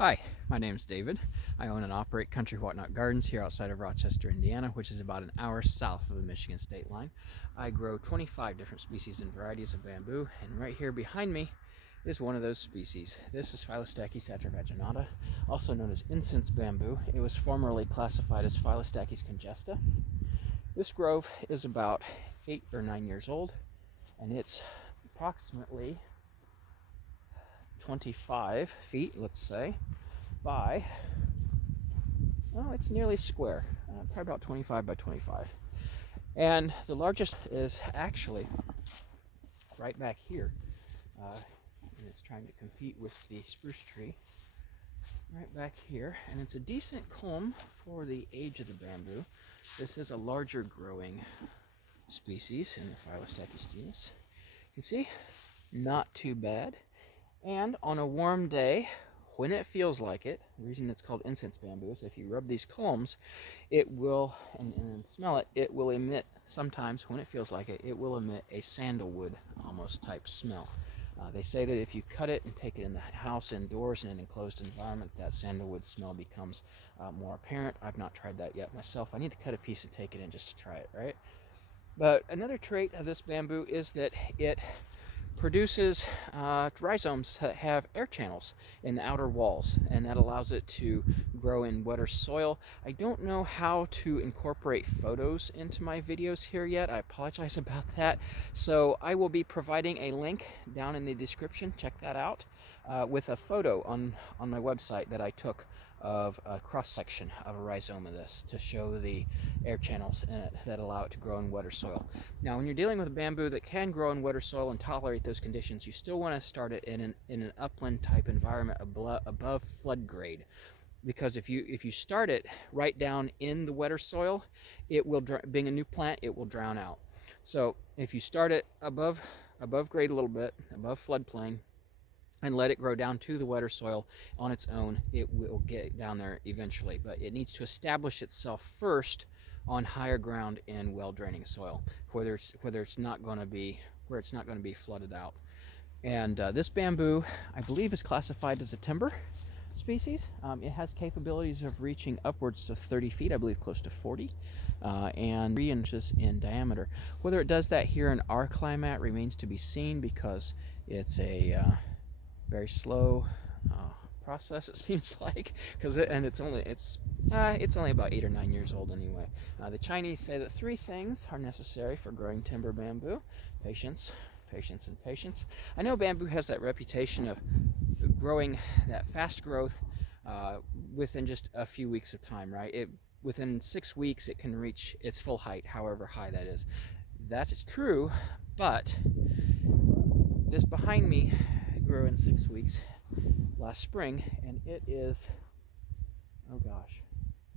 Hi, my name is David. I own and operate Country Whatnot Gardens here outside of Rochester, Indiana, which is about an hour south of the Michigan state line. I grow 25 different species and varieties of bamboo, and right here behind me is one of those species. This is Phyllostachys atrovaginata, also known as Incense Bamboo. It was formerly classified as Phyllostachys congesta. This grove is about 8 or 9 years old, and it's approximately 25 feet, let's say, by, well, it's nearly square, probably about 25 by 25. And the largest is actually right back here. And it's trying to compete with the spruce tree right back here. And it's a decent culm for the age of the bamboo. This is a larger growing species in the Phyllostachys genus. You can see, not too bad. And on a warm day, when it feels like it, the reason it's called incense bamboo is if you rub these culms, it will, and smell it, it will emit, sometimes when it feels like it, it will emit a sandalwood almost type smell. They say that if you cut it and take it in the house indoors in an enclosed environment, that sandalwood smell becomes more apparent. I've not tried that yet myself. I need to cut a piece and take it in just to try it, right? But another trait of this bamboo is that it produces rhizomes that have air channels in the outer walls, and that allows it to grow in wetter soil. I don't know how to incorporate photos into my videos here yet. I apologize about that. So I will be providing a link down in the description. Check that out with a photo on my website that I took of a cross-section of a rhizome of this to show the air channels in it that allow it to grow in wetter soil. Now, when you're dealing with a bamboo that can grow in wetter soil and tolerate those conditions, you still want to start it in an upland type environment above flood grade, because if you start it right down in the wetter soil, it will, being a new plant, it will drown out. So if you start it above grade a little bit, above floodplain, and let it grow down to the wetter soil on its own, it will get down there eventually. But it needs to establish itself first on higher ground in well-draining soil, where it's not going to be flooded out. And this bamboo, I believe, is classified as a timber species. It has capabilities of reaching upwards of 30 feet, I believe close to 40, and 3 inches in diameter. Whether it does that here in our climate remains to be seen, because it's a very slow process, it seems like, it's only about 8 or 9 years old anyway. The Chinese say that 3 things are necessary for growing timber bamboo: patience, patience, and patience. I know bamboo has that reputation of growing that fast growth within just a few weeks of time, right? Within 6 weeks it can reach its full height, however high that is. That is true, but this behind me grew in 6 weeks last spring, and it is, oh gosh,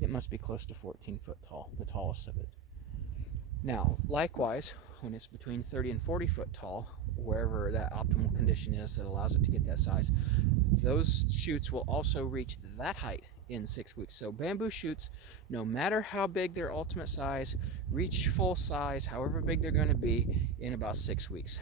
it must be close to 14 foot tall, the tallest of it. Now, likewise, when it's between 30 and 40 foot tall, wherever that optimal condition is that allows it to get that size, those shoots will also reach that height in 6 weeks. So bamboo shoots, no matter how big their ultimate size, reach full size, however big they're going to be, in about 6 weeks.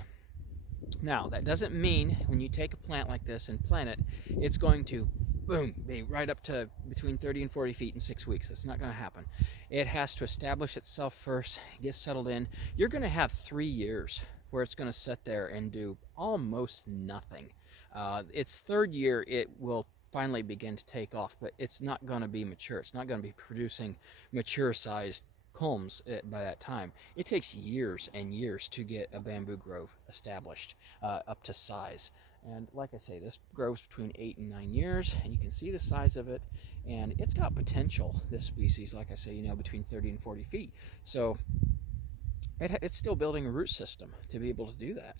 Now, that doesn't mean when you take a plant like this and plant it, it's going to, boom, be right up to between 30 and 40 feet in 6 weeks. That's not going to happen. It has to establish itself first, get settled in. You're going to have 3 years where it's going to sit there and do almost nothing. Its 3rd year, it will finally begin to take off, but it's not going to be mature. It's not going to be producing mature-sized culms by that time. It takes years and years to get a bamboo grove established up to size. And like I say, this grows between 8 and 9 years, and you can see the size of it, and it's got potential, this species, like I say, between 30 and 40 feet. So it's still building a root system to be able to do that.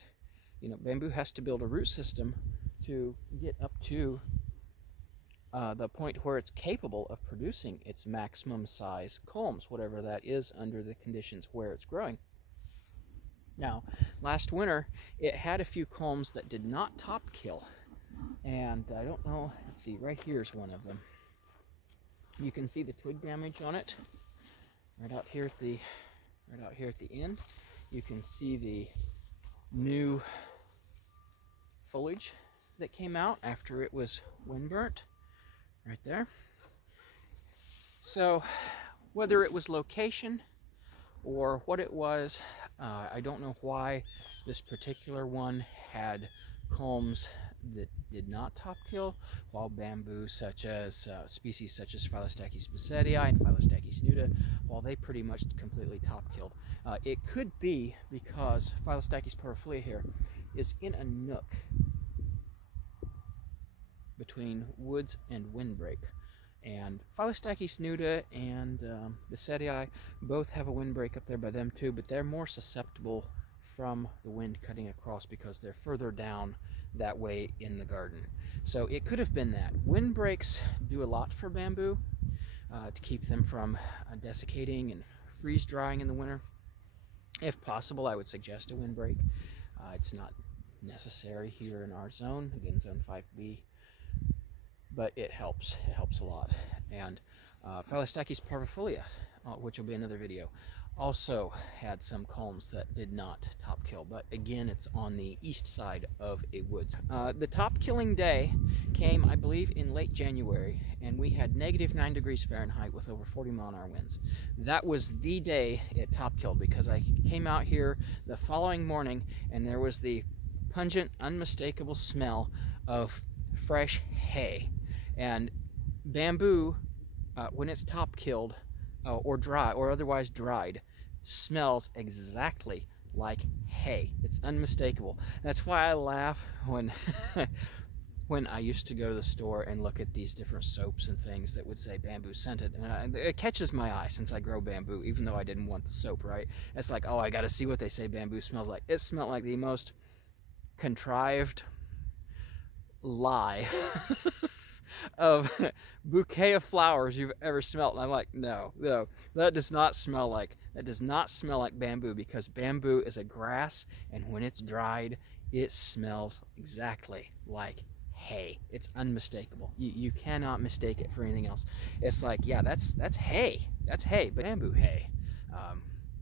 Bamboo has to build a root system to get up to the point where it's capable of producing its maximum size culms, whatever that is under the conditions where it's growing. Now, last winter, it had a few culms that did not top kill, and I don't know, let's see, right here's one of them. You can see the twig damage on it right out here at the end. You can see the new foliage that came out after it was wind burnt. right there. So whether it was location or what it was, I don't know why this particular one had culms that did not top kill, while bamboo such as species such as Phyllostachys basedii and Phyllostachys nuda, while they pretty much completely top killed. It could be because Phyllostachys parvifolia here is in a nook between woods and windbreak. And Phyllostachys nuda and basedii both have a windbreak up there by them too, but they're more susceptible from the wind cutting across because they're further down that way in the garden. So it could have been that. Windbreaks do a lot for bamboo to keep them from desiccating and freeze drying in the winter. If possible, I would suggest a windbreak. It's not necessary here in our zone, again zone 5B, but it helps. It helps a lot. And Phyllostachys parvifolia, which will be another video, also had some culms that did not top kill, but again it's on the east side of a woods. The top killing day came, I believe, in late January, and we had -9 degrees Fahrenheit with over 40-mile-an-hour winds. That was the day it top killed, because I came out here the following morning and there was the pungent, unmistakable smell of fresh hay. And bamboo, when it's top killed or dry or otherwise dried, smells exactly like hay. It's unmistakable. That's why I laugh when when I used to go to the store and look at these different soaps and things that would say bamboo scented, and it catches my eye since I grow bamboo, even though I didn't want the soap, right? It's like, oh, I gotta see what they say bamboo smells like. It smelled like the most contrived lie of bouquet of flowers you've ever smelled. And I'm like, no, that does not smell like bamboo, because bamboo is a grass, and when it's dried, it smells exactly like hay. It's unmistakable. You cannot mistake it for anything else. It's like, yeah, that's hay. That's hay, but bamboo hay,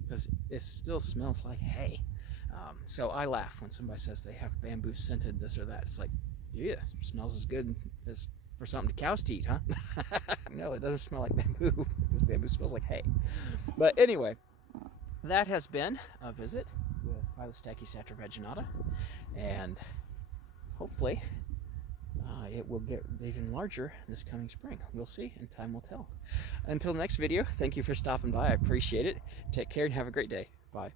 because it still smells like hay. So I laugh when somebody says they have bamboo scented this or that. It's like, yeah, it smells as good as for something the cows to eat, huh? No, it doesn't smell like bamboo, because bamboo smells like hay. But anyway, that has been a visit with Phyllostachys atrovaginata, and hopefully it will get even larger this coming spring. We'll see, and time will tell. Until the next video, thank you for stopping by. I appreciate it. Take care and have a great day. Bye.